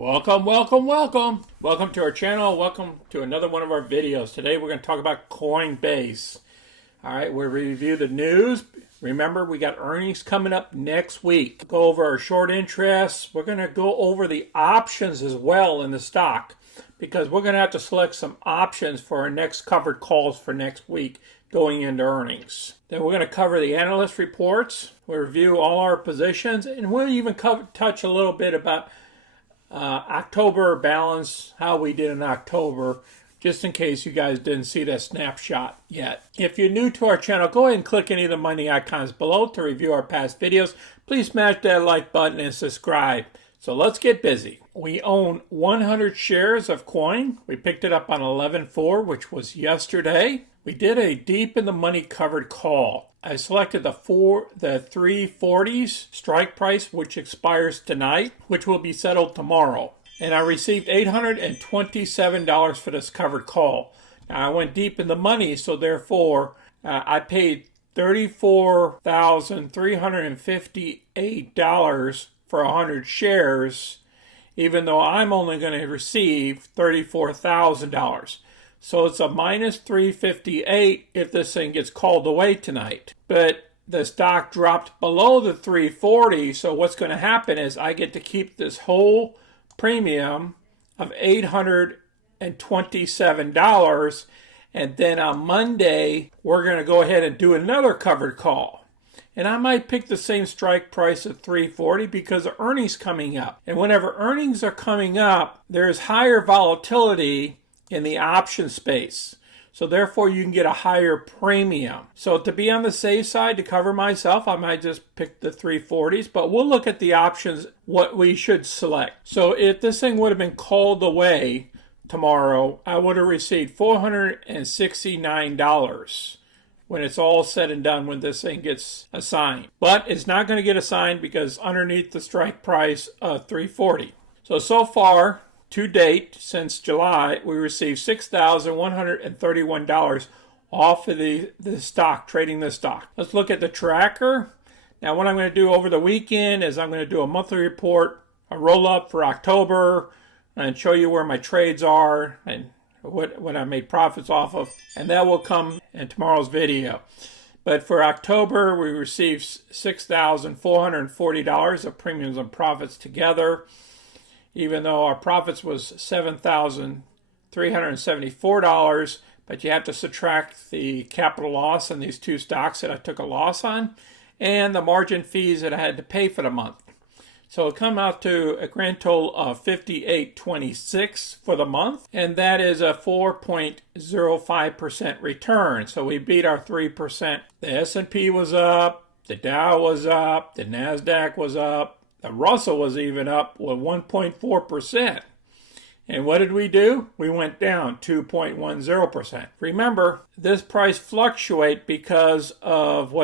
Welcome, welcome, welcome. Welcome to our channel. Welcome to another one of our videos. Today we're going to talk about Coinbase. All right, we'll review the news. Remember, we got earnings coming up next week. Go over our short interests. We're going to go over the options as well in the stock because we're going to have to select some options for our next covered calls for next week going into earnings. Then we're going to cover the analyst reports. We'll review all our positions, and we'll even touch a little bit about October balance, how we did in October, just in case you guys didn't see that snapshot yet. If you're new to our channel, go ahead and click any of the money icons below to review our past videos. Please smash that like button and subscribe. So let's get busy. We own 100 shares of Coin. We picked it up on 11/4, which was yesterday. We did a deep in the money covered call. I selected the 340s strike price, which expires tonight, which will be settled tomorrow. And I received $827 for this covered call. Now, I went deep in the money, so therefore I paid $34,358 for 100 shares, even though I'm only going to receive $34,000. So it's a minus 358 if this thing gets called away tonight. But the stock dropped below the 340, so what's going to happen is I get to keep this whole premium of $827, and then on Monday we're going to go ahead and do another covered call. And I might pick the same strike price at 340 because of earnings coming up. And whenever earnings are coming up, there's higher volatility in the option space. So therefore you can get a higher premium. So to be on the safe side, to cover myself, I might just pick the 340s, but we'll look at the options, what we should select. So if this thing would have been called away tomorrow, I would have received $469 when it's all said and done, when this thing gets assigned. But it's not going to get assigned because underneath the strike price of 340. So far, to date, since July, we received $6,131 off of the stock, trading the stock. Let's look at the tracker. Now, what I'm going to do over the weekend is I'm going to do a monthly report, a roll-up for October, and show you where my trades are and what I made profits off of. And that will come in tomorrow's video. But for October, we received $6,440 of premiums and profits together, even though our profits was $7,374, but you have to subtract the capital loss on these two stocks that I took a loss on and the margin fees that I had to pay for the month. So it come out to a grand total of $58.26 for the month, and that is a 4.05% return. So we beat our 3%. The S&P was up, the Dow was up, the NASDAQ was up, the Russell was even up with 1.4%. And what did we do? We went down 2.10%. Remember, this price fluctuates because of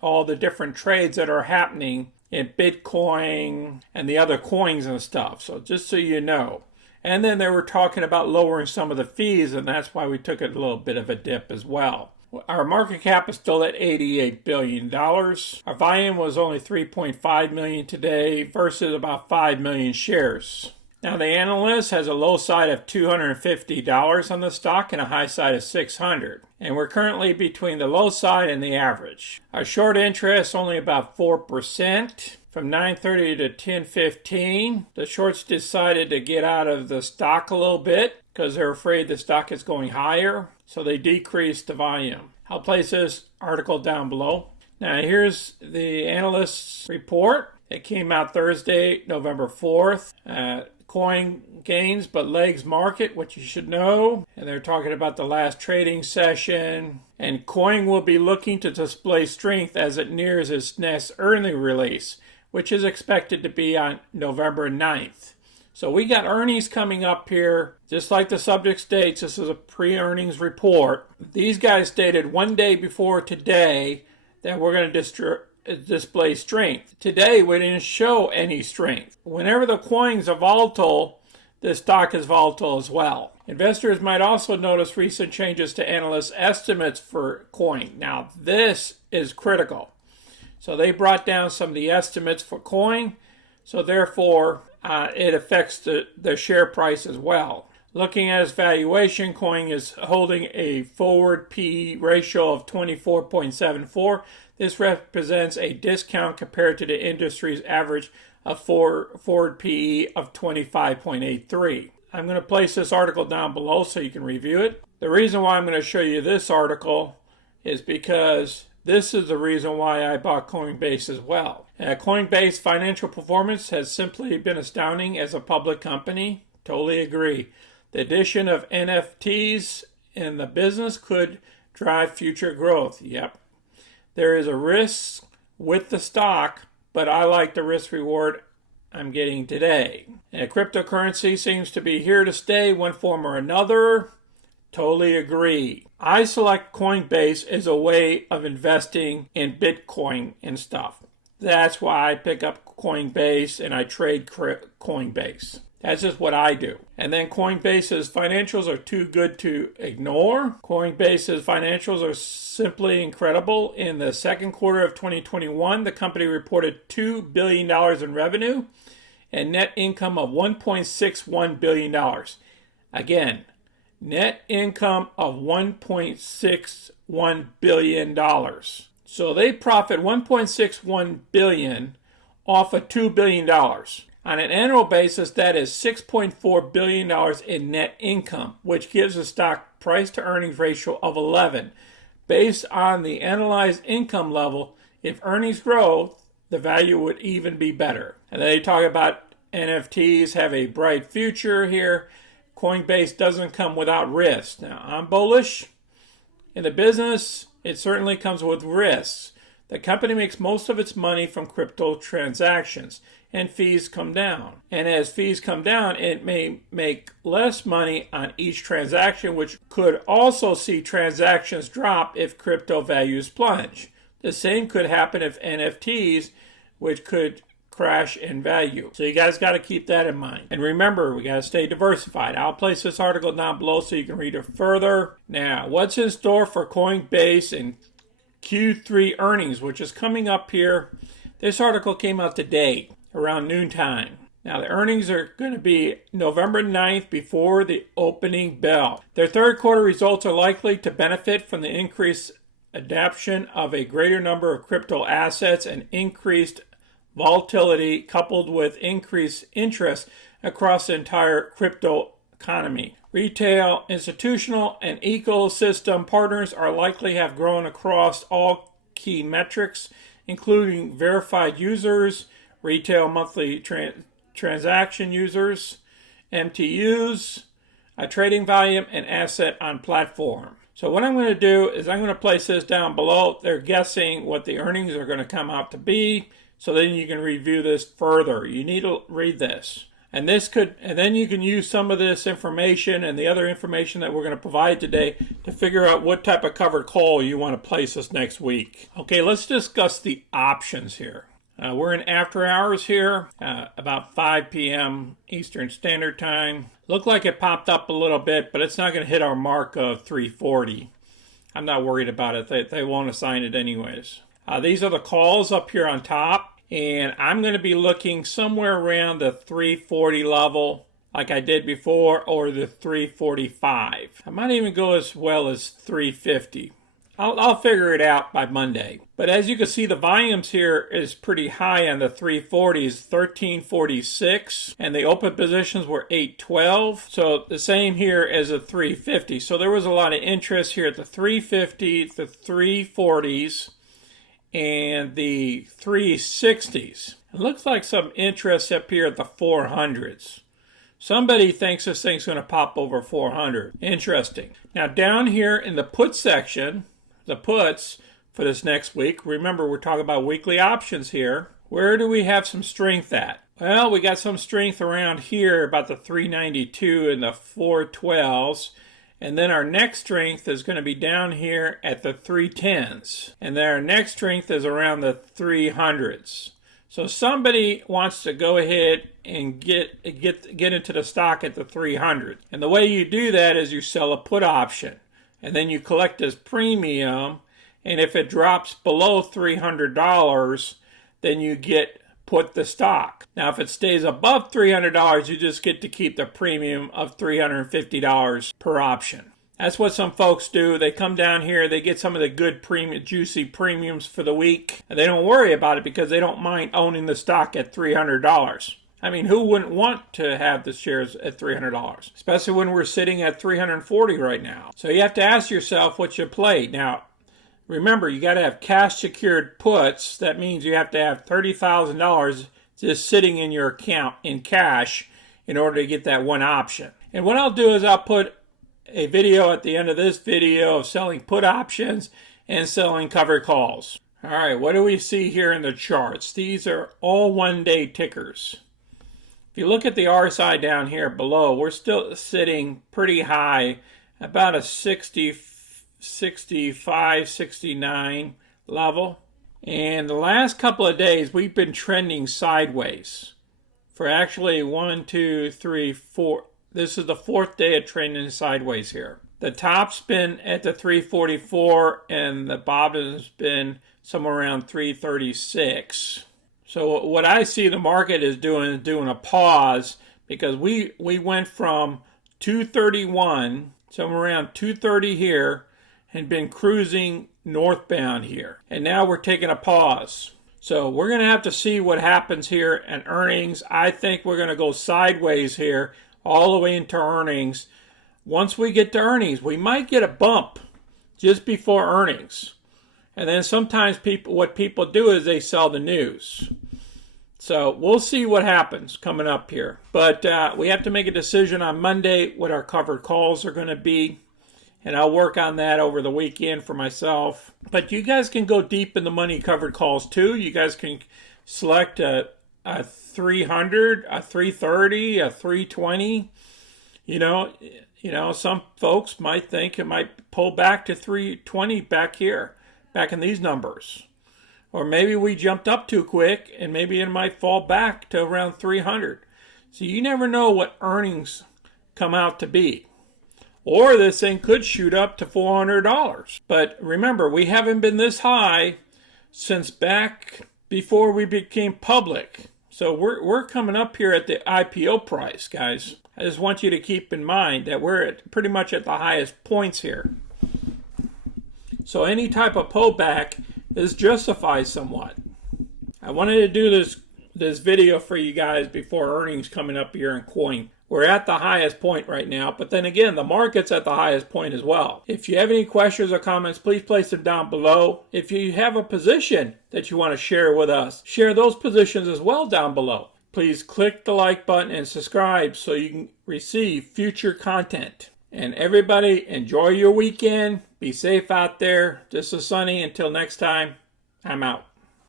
all the different trades that are happening in Bitcoin and the other coins and stuff. So just so you know. And then they were talking about lowering some of the fees, and that's why we took a little bit of a dip as well. Our market cap is still at $88 billion. Our volume was only 3.5 million today versus about 5 million shares. Now the analyst has a low side of $250 on the stock and a high side of $600. And we're currently between the low side and the average. Our short interest only about 4%. From 9:30 to 10:15, the shorts decided to get out of the stock a little bit because they're afraid the stock is going higher. So they decreased the volume. I'll place this article down below. Now here's the analyst's report. It came out Thursday, November 4th. Coin gains but lags market, what you should know. And they're talking about the last trading session. And Coin will be looking to display strength as it nears its next earning release, which is expected to be on November 9th. So we got earnings coming up here. Just like the subject states, this is a pre-earnings report. These guys stated one day before today that we're going to display strength. Today, we didn't show any strength. Whenever the coins are volatile, the stock is volatile as well. Investors might also notice recent changes to analyst estimates for Coin. Now, this is critical. So they brought down some of the estimates for Coin. So therefore, it affects the share price as well. Looking at its valuation, Coin is holding a forward PE ratio of 24.74. This represents a discount compared to the industry's average of forward PE of 25.83. I'm going to place this article down below so you can review it. The reason why I'm going to show you this article is because this is the reason why I bought Coinbase as well. Coinbase financial performance has simply been astounding as a public company. Totally agree. The addition of NFTs in the business could drive future growth. Yep. There is a risk with the stock, but I like the risk reward I'm getting today. And cryptocurrency seems to be here to stay one form or another. Totally agree. I select Coinbase as a way of investing in Bitcoin and stuff. That's why I pick up Coinbase and I trade Coinbase. That's just what I do. And then Coinbase's financials are too good to ignore. Coinbase's financials are simply incredible. In the second quarter of 2021, the company reported $2 billion in revenue and net income of $1.61 billion. Again, net income of $1.61 billion. So they profit $1.61 billion off of $2 billion. On an annual basis, that is $6.4 billion in net income, which gives a stock price to earnings ratio of 11. Based on the analyzed income level, if earnings grow, the value would even be better. And then they talk about NFTs have a bright future here. Coinbase doesn't come without risks. Now, I'm bullish. In the business, it certainly comes with risks. The company makes most of its money from crypto transactions, and fees come down. And as fees come down, it may make less money on each transaction, which could also see transactions drop if crypto values plunge. The same could happen if NFTs, which could crash in value. So you guys got to keep that in mind. And remember, we got to stay diversified. I'll place this article down below so you can read it further. Now, what's in store for Coinbase in Q3 earnings, which is coming up here? This article came out today around noontime. Now, the earnings are going to be November 9th before the opening bell. Their third quarter results are likely to benefit from the increased adoption of a greater number of crypto assets and increased volatility coupled with increased interest across the entire crypto economy. Retail, institutional, and ecosystem partners are likely to have grown across all key metrics, including verified users, retail monthly transaction users, MTUs, trading volume, and asset on platform. So what I'm going to do is I'm going to place this down below. They're guessing what the earnings are going to come out to be, so then you can review this further. You need to read this. And then you can use some of this information and the other information that we're going to provide today to figure out what type of covered call you want to place this next week. Okay, let's discuss the options here. We're in after hours here, about 5 p.m. Eastern Standard Time. Looked like it popped up a little bit, but it's not going to hit our mark of 340. I'm not worried about it. They won't assign it anyways. These are the calls up here on top, and I'm going to be looking somewhere around the 340 level like I did before, or the 345. I might even go as well as 350. I'll figure it out by Monday. But as you can see, the volumes here is pretty high on the 340s, 1346, and the open positions were 812. So the same here as a 350. So there was a lot of interest here at the 350, the 340s, and the 360s. It looks like some interest up here at the 400s. Somebody thinks this thing's going to pop over 400. Interesting. Now down here in the put section, the puts for this next week, remember we're talking about weekly options here. Where do we have some strength at? Well, we got some strength around here about the 392 and the 412s. And then our next strength is going to be down here at the 310s. And then our next strength is around the 300s. So somebody wants to go ahead and get into the stock at the 300. And the way you do that is you sell a put option. And then you collect this premium. And if it drops below $300, then you get put the stock. Now, if it stays above $300, you just get to keep the premium of $350 per option. That's what some folks do. They come down here, they get some of the good premium, juicy premiums for the week, and they don't worry about it because they don't mind owning the stock at $300. I mean, who wouldn't want to have the shares at $300? Especially when we're sitting at $340 right now. So you have to ask yourself what you play. Now, remember, you got to have cash secured puts. That means you have to have $30,000 just sitting in your account in cash in order to get that one option. And what I'll do is I'll put a video at the end of this video of selling put options and selling covered calls. All right, what do we see here in the charts? These are all one-day tickers. If you look at the RSI down here below, we're still sitting pretty high, about a 60, 65, 69 level. And the last couple of days, we've been trending sideways for actually 1, 2, 3, 4. This is the fourth day of trending sideways here. The top's been at the 344 and the bottom's been somewhere around 336. So what I see the market is doing a pause because we went from 231, somewhere around 230 here, and been cruising northbound here. And now we're taking a pause. So we're going to have to see what happens here in earnings. I think we're going to go sideways here all the way into earnings. Once we get to earnings, we might get a bump just before earnings. And then sometimes what people do is they sell the news. So we'll see what happens coming up here. But we have to make a decision on Monday what our covered calls are going to be. And I'll work on that over the weekend for myself. But you guys can go deep in the money covered calls too. You guys can select a 300, a 330, a 320. You know, some folks might think it might pull back to 320 back here, back in these numbers. Or maybe we jumped up too quick and maybe it might fall back to around 300. So you never know what earnings come out to be. Or this thing could shoot up to $400. But remember, we haven't been this high since back before we became public. So we're coming up here at the IPO price, guys. I just want you to keep in mind that we're pretty much at the highest points here. So any type of pullback is justified somewhat. I wanted to do this video for you guys before earnings coming up here in Coin. We're at the highest point right now, but then again, the market's at the highest point as well. If you have any questions or comments, please place them down below. If you have a position that you want to share with us, share those positions as well down below. Please click the like button and subscribe so you can receive future content. And everybody, enjoy your weekend. Be safe out there. This is Sunny. Until next time, I'm out.